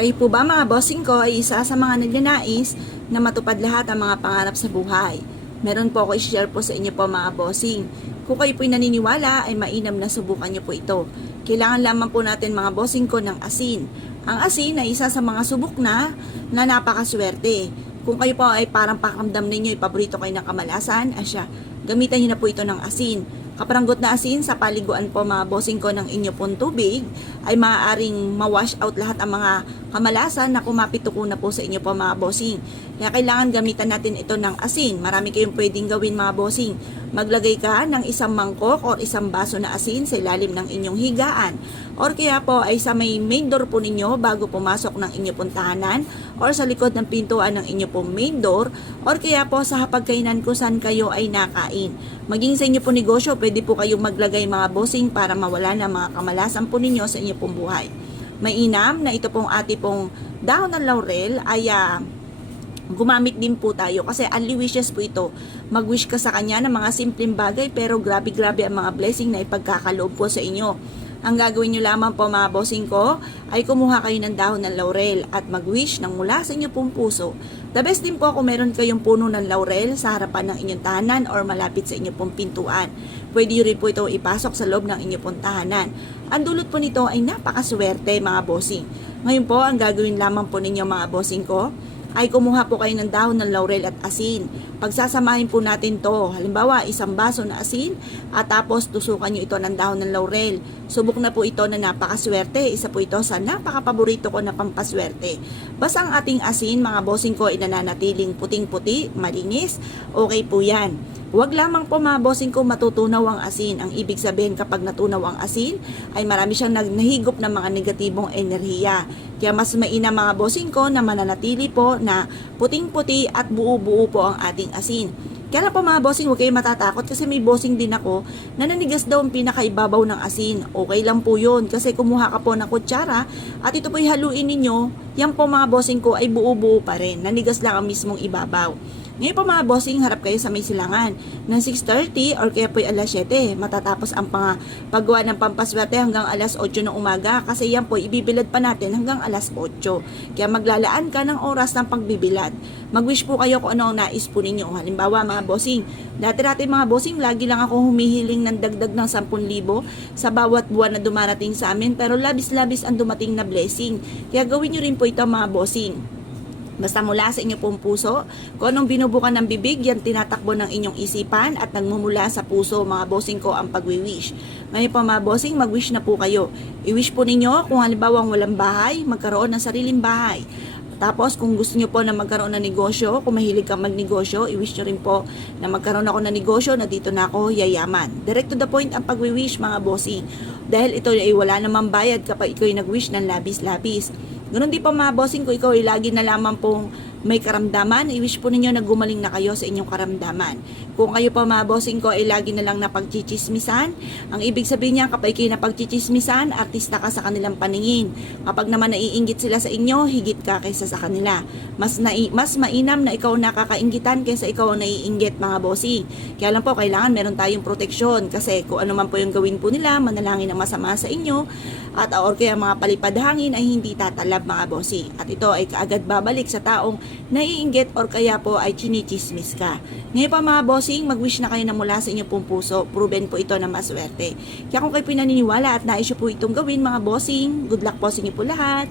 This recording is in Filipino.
Kayo po ba mga bossing ko ay isa sa mga nagnanais na matupad lahat ang mga pangarap sa buhay? Meron po ako i-share po sa inyo po mga bossing. Kung kayo po'y naniniwala ay mainam na subukan nyo po ito. Kailangan lamang po natin mga bossing ko ng asin. Ang asin ay isa sa mga subok na napakaswerte. Kung kayo po ay parang pakiramdam ninyo, paborito kayo ng kamalasan, asya, gamitan nyo na po ito ng asin. Kaparanggot na asin sa paliguan po mga bossing ko ng inyo pong tubig ay maaaring ma-wash out lahat ang mga kamalasan na kumapituko na po sa inyo po mga bossing. Kaya kailangan gamitan natin ito ng asin. Marami kayong pwedeng gawin mga bossing. Maglagay ka ng isang mangkok o isang baso na asin sa ilalim ng inyong higaan. Or kaya po ay sa may main door po ninyo bago pumasok ng inyo pong tahanan or sa likod ng pintuan ng inyo pong main door or kaya po sa hapagkainan kung saan kayo ay nakain. Maging sa inyo pong negosyo, pwede po kayong maglagay mga bossing para mawala na mga kamalasan po ninyo sa inyo pong buhay. Mainam na ito pong ati pong dahon ng laurel ay gumamit din po tayo kasi only wishes po ito. Mag-wish ka sa kanya ng mga simpleng bagay pero grabe-grabe ang mga blessing na ipagkakaloob po sa inyo. Ang gagawin nyo lamang po mga bossing ko ay kumuha kayo ng dahon ng laurel at mag-wish ng mula sa inyo pong puso. The best din po kung meron kayong puno ng laurel sa harapan ng inyong tahanan or malapit sa inyo pong pintuan. Pwede rin po ito ipasok sa loob ng inyong pong tahanan. Ang dulot po nito ay napakaswerte mga bossing. Ngayon po, ang gagawin lamang po ninyo mga bossing ko ay kumuha po kayo ng dahon ng laurel at asin. Pagsasamahin po natin to, halimbawa isang baso na asin at tapos tusukan nyo ito ng dahon ng laurel. Subok na po ito na napakaswerte. Isa po ito sa napakapaborito ko na pampaswerte. Basta ang ating asin, mga bossing ko, ay nananatiling puting-puti, malinis, okay po yan. Huwag lamang po mga bossing ko matutunaw ang asin. Ang ibig sabihin kapag natunaw ang asin ay marami siyang nahigop ng mga negatibong enerhiya. Kaya mas mainam mga bossing ko na mananatili po na puting-puti at buo-buo po ang ating asin. Kaya lang po mga bossing, huwag kayong matatakot kasi may bossing din ako na nanigas daw ang pinakaibabaw ng asin. Okay lang po yun kasi kumuha ka po ng kutsara at ito po'y haluin ninyo. Yan po mga bossing ko ay buo-buo pa rin. Nanigas lang ang mismong ibabaw. Ngayon po mga bossing, harap kayo sa may silangan ng 6:30 or kaya po'y alas 7. Matatapos ang paggawa ng pampaswerte hanggang alas 8 ng umaga kasi yan po ibibilad pa natin hanggang alas 8. Kaya maglalaan ka ng oras ng pagbibilad. Mag-wish po kayo kung ano ang nais po ninyo. Halimbawa mga bossing, dati-dati mga bossing, lagi lang ako humihiling ng dagdag ng 10,000 sa bawat buwan na dumarating sa amin pero labis-labis ang dumating na blessing. Kaya gawin nyo rin po ito mga bossing. Basta mula sa inyo pong puso, kung anong binubukan ng bibig, yan tinatakbo ng inyong isipan at nagmumula sa puso, mga bossing ko, ang pag-wish. Ngayon po mga bossing, mag-wish na po kayo. I-wish po ninyo kung halimbawa walang bahay, magkaroon ng sariling bahay. Tapos kung gusto nyo po na magkaroon ng negosyo, kung mahilig kang magnegosyo, i-wish nyo rin po na magkaroon ako ng negosyo na dito na ako yayaman. Direct to the point ang pag-wish mga bossing. Dahil ito ay wala namang bayad kapag ikaw ay nag-wish ng labis-labis. Ganun din po mga bossing ko, ikaw ay lagi na lamang pong may karamdaman, i-wish po ninyo na gumaling na kayo sa inyong karamdaman. Kung kayo po mga bossing ko ay lagi na lang napagchichismisan, ang ibig sabihin niya kapag kayo napagchichismisan, artista ka sa kanilang paningin. Kapag naman naiinggit sila sa inyo, higit ka kaysa sa kanila. Mas mainam na ikaw nakakainggitan kaysa ikaw ang naiinggit mga bossing. Kaya lang po, kailangan meron tayong proteksyon kasi kung ano man po yung gawin po nila, manalangin ng masama sa inyo at or kaya mga palipad hangin ay hindi tatalab mga bossing. At ito ay kaagad babalik sa taong naiinggit or kaya po ay chinichismis ka. Ngayon pa mga bossing, mag-wish na kayo na mula sa inyo pong puso. Proven po ito na maswerte. Kaya kung kayo pinaniniwala at nais nyo po itong gawin mga bossing, good luck po sa inyo po lahat.